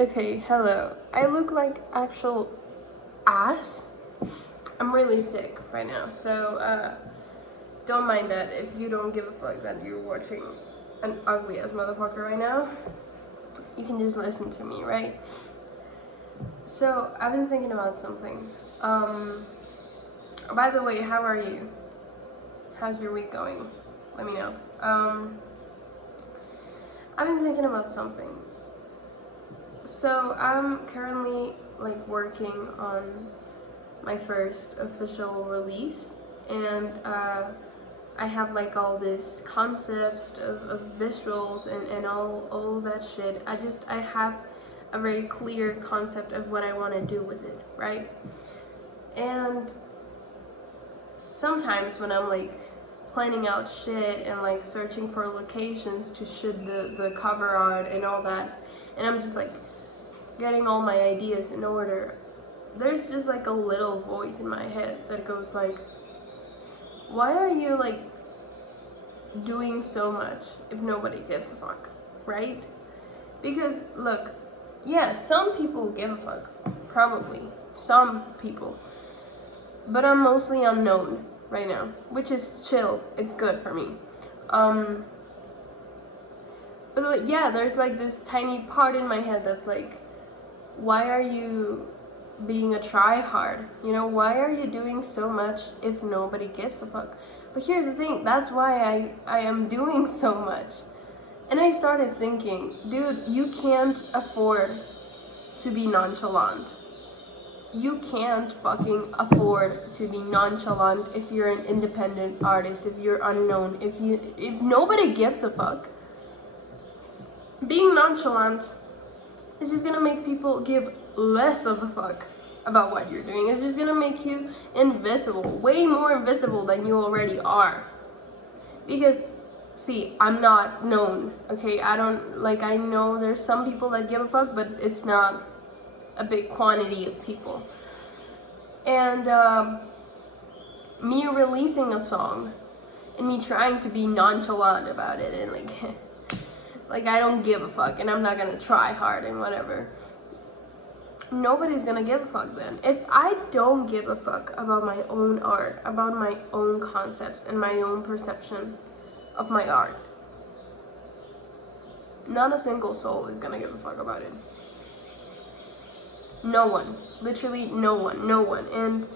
Okay, hello. I look like actual ass. I'm really sick right now, so don't mind that. If you don't give a fuck that you're watching an ugly ass motherfucker right now, you can just listen to me, right? So I've been thinking about something. By the way, how are you? How's your week going? Let me know. I've been thinking about something. So I'm currently like working on my first official release, and I have like all this concepts of visuals and all that shit. I have a very clear concept of what I want to do with it, right? And sometimes when I'm like planning out shit and like searching for locations to shoot the cover art and all that, and I'm just like getting all my ideas in order, there's just like a little voice in my head that goes like, why are you like doing so much if nobody gives a fuck, right? Because look, yeah, some people give a fuck, probably some people, but I'm mostly unknown right now, which is chill. It's good for me. But like, yeah, there's like this tiny part in my head that's like, why are you being a tryhard? You know, why are you doing so much if nobody gives a fuck? But here's the thing, that's why I am doing so much. And I started thinking, dude, you can't afford to be nonchalant. You can't fucking afford to be nonchalant if you're an independent artist, if you're unknown, if nobody gives a fuck. Being nonchalant is just gonna make people give less of a fuck about what you're doing. It's just gonna make you invisible, way more invisible than you already are. Because, see, I'm not known, okay? I know there's some people that give a fuck, but it's not a big quantity of people. And me releasing a song and me trying to be nonchalant about it and like I don't give a fuck and I'm not gonna try hard and whatever, nobody's gonna give a fuck then. If I don't give a fuck about my own art, about my own concepts and my own perception of my art, not a single soul is gonna give a fuck about it. No one. Literally no one. And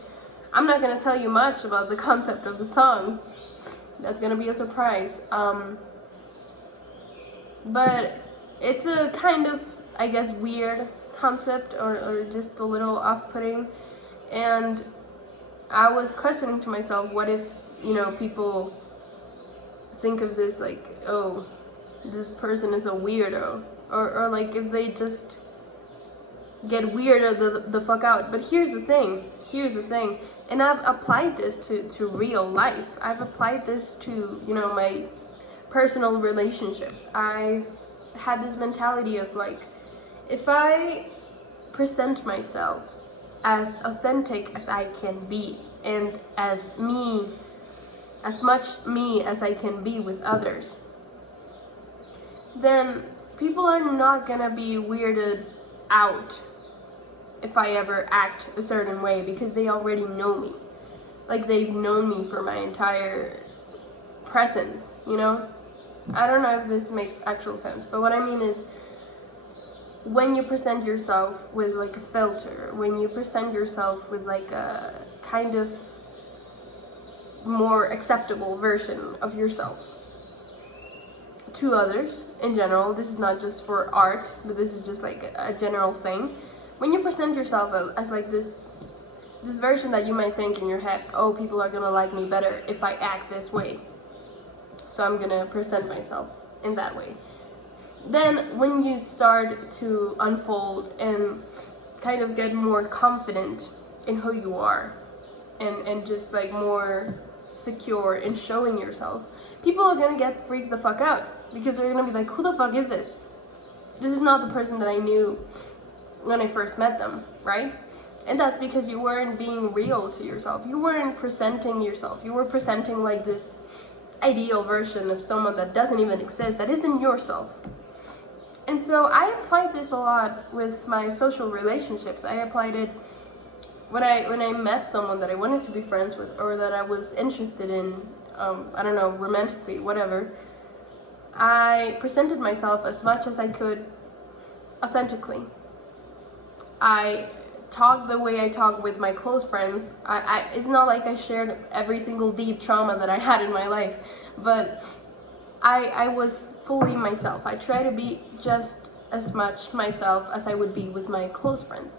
I'm not gonna tell you much about the concept of the song. That's gonna be a surprise. But it's a kind of, I guess, weird concept or just a little off-putting. And I was questioning to myself, what if, you know, people think of this like, oh, this person is a weirdo, or like if they just get weirded the fuck out. But here's the thing, and I've applied this to real life. I've applied this to, you know, my personal relationships. I've had this mentality of like, if I present myself as authentic as I can be and as much me as I can be with others, then people are not gonna be weirded out if I ever act a certain way, because they already know me. Like, they've known me for my entire presence, you know? I don't know if this makes actual sense, but what I mean is, when you present yourself with like a filter, when you present yourself with like a kind of more acceptable version of yourself to others in general, this is not just for art, but this is just like a general thing. When you present yourself as like this version that you might think in your head, oh, people are gonna like me better if I act this way, so I'm gonna present myself in that way. Then when you start to unfold and kind of get more confident in who you are and just like more secure in showing yourself, people are gonna get freaked the fuck out, because they're gonna be like, who the fuck is this? This is not the person that I knew when I first met them, right? And that's because you weren't being real to yourself. You weren't presenting yourself. You were presenting like this ideal version of someone that doesn't even exist, that isn't yourself. And so I applied this a lot with my social relationships. I applied it when I met someone that I wanted to be friends with, or that I was interested in, I don't know, romantically, whatever. I presented myself as much as I could authentically. I talked the way I talk with my close friends. It's not like I shared every single deep trauma that I had in my life, but I was fully myself. I try to be just as much myself as I would be with my close friends.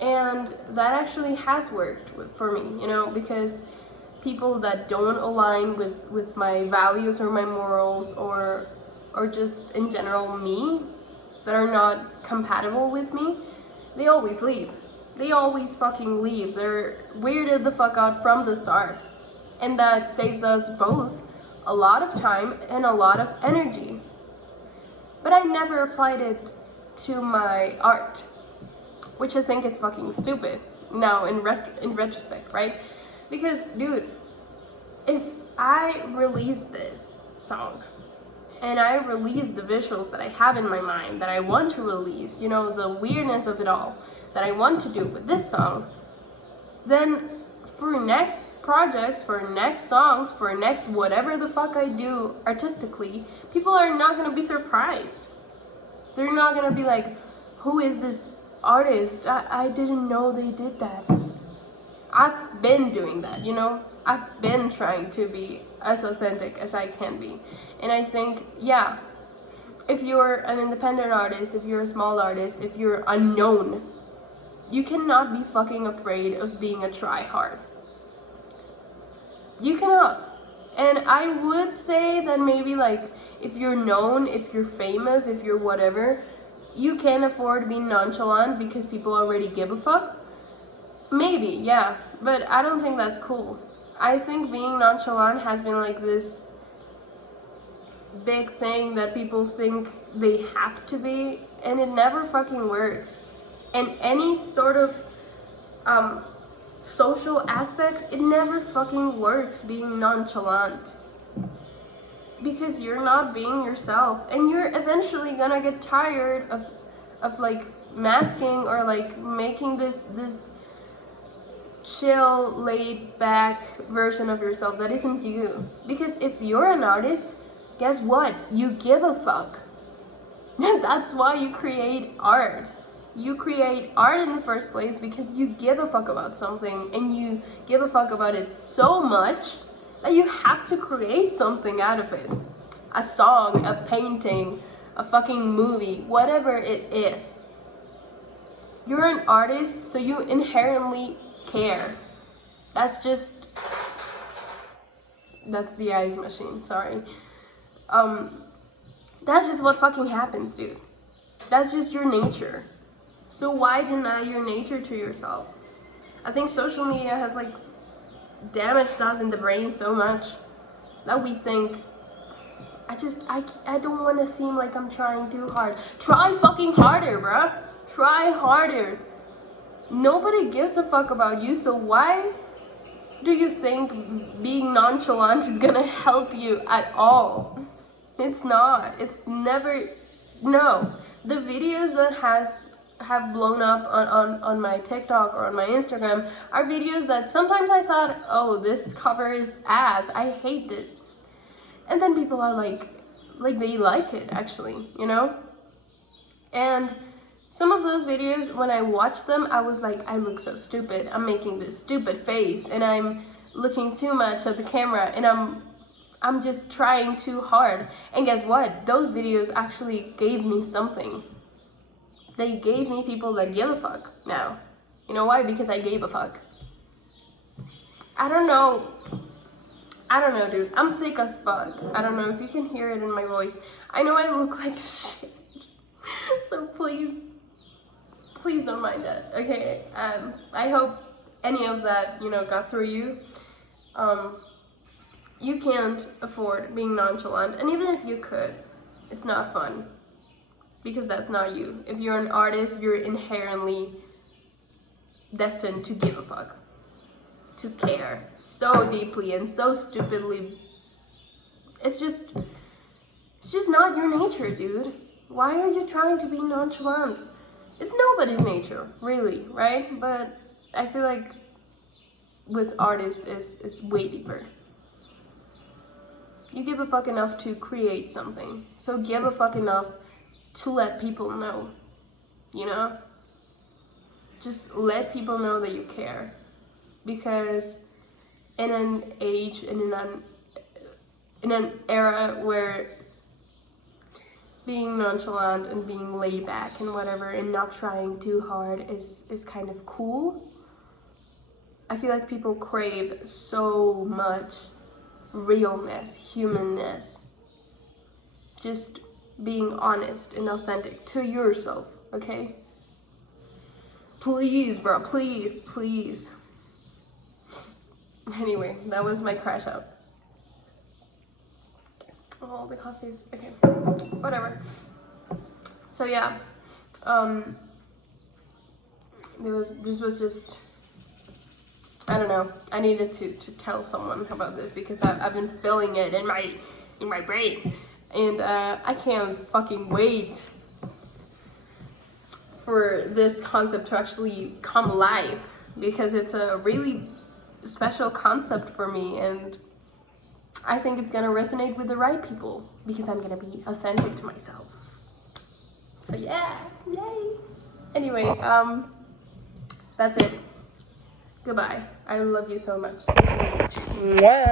And that actually has worked for me, you know, because people that don't align with my values or my morals, or just in general me, that are not compatible with me, they always leave. They always fucking leave. They're weirded the fuck out from the start. And that saves us both a lot of time and a lot of energy. But I never applied it to my art, which I think is fucking stupid now in retrospect, right? Because, dude, if I release this song and I release the visuals that I have in my mind that I want to release, you know, the weirdness of it all that I want to do with this song, then for next projects, for next songs, for next whatever the fuck I do artistically, people are not gonna be surprised. They're not gonna be like, who is this artist? I didn't know they did that. I've been doing that, you know? I've been trying to be as authentic as I can be. And I think, yeah, if you're an independent artist, if you're a small artist, if you're unknown, you cannot be fucking afraid of being a try-hard. You cannot. And I would say that maybe, like, if you're known, if you're famous, if you're whatever, you can afford being nonchalant because people already give a fuck. Maybe, yeah, but I don't think that's cool. I think being nonchalant has been like this big thing that people think they have to be, and it never fucking works. And any sort of social aspect, it never fucking works being nonchalant, because you're not being yourself, and you're eventually gonna get tired of like masking or like making this chill, laid back version of yourself that isn't you. Because if you're an artist, guess what? You give a fuck. That's why you create art. You create art in the first place because you give a fuck about something, and you give a fuck about it so much that you have to create something out of it. A song, a painting, a fucking movie, whatever it is. You're an artist, so you inherently care. That's the ice machine, sorry. That's just what fucking happens, dude. That's just your nature. So why deny your nature to yourself? I think social media has like damaged us in the brain so much that we think, I don't want to seem like I'm trying too hard. Try fucking harder, bruh. Try harder. Nobody gives a fuck about you, so why do you think being nonchalant is gonna help you at all? It's not. It's never. No. The videos that have blown up on my TikTok or on my Instagram are videos that sometimes I thought, oh, this cover is ass, I hate this. And then people are like they like it, actually, you know? And some of those videos, when I watched them, I was like, I look so stupid. I'm making this stupid face, and I'm looking too much at the camera, and I'm just trying too hard. And guess what? Those videos actually gave me something. They gave me people that give a fuck now. You know why? Because I gave a fuck. I don't know, dude. I'm sick as fuck. I don't know if you can hear it in my voice. I know I look like shit. So please don't mind that, okay? I hope any of that, you know, got through you. You can't afford being nonchalant, and even if you could, it's not fun, because that's not you. If you're an artist, you're inherently destined to give a fuck, to care so deeply and so stupidly. It's just not your nature, dude. Why are you trying to be nonchalant? It's nobody's nature, really, right? But I feel like with artists is way deeper. You give a fuck enough to create something. So give a fuck enough to let people know, you know? Just let people know that you care. Because in an age, in an era where being nonchalant and being laid back and whatever and not trying too hard is kind of cool, I feel like people crave so much realness, humanness, just being honest and authentic to yourself, okay? Please, bro, please, please. Anyway, that was my crash out. Oh, the coffee's okay. Whatever. So yeah, this was just, I don't know. I needed to tell someone about this because I've been feeling it in my brain, and I can't fucking wait for this concept to actually come alive, because it's a really special concept for me, and I think it's gonna resonate with the right people because I'm gonna be authentic to myself. So yeah, yay! Anyway, that's it. Goodbye. I love you so much. Mwah.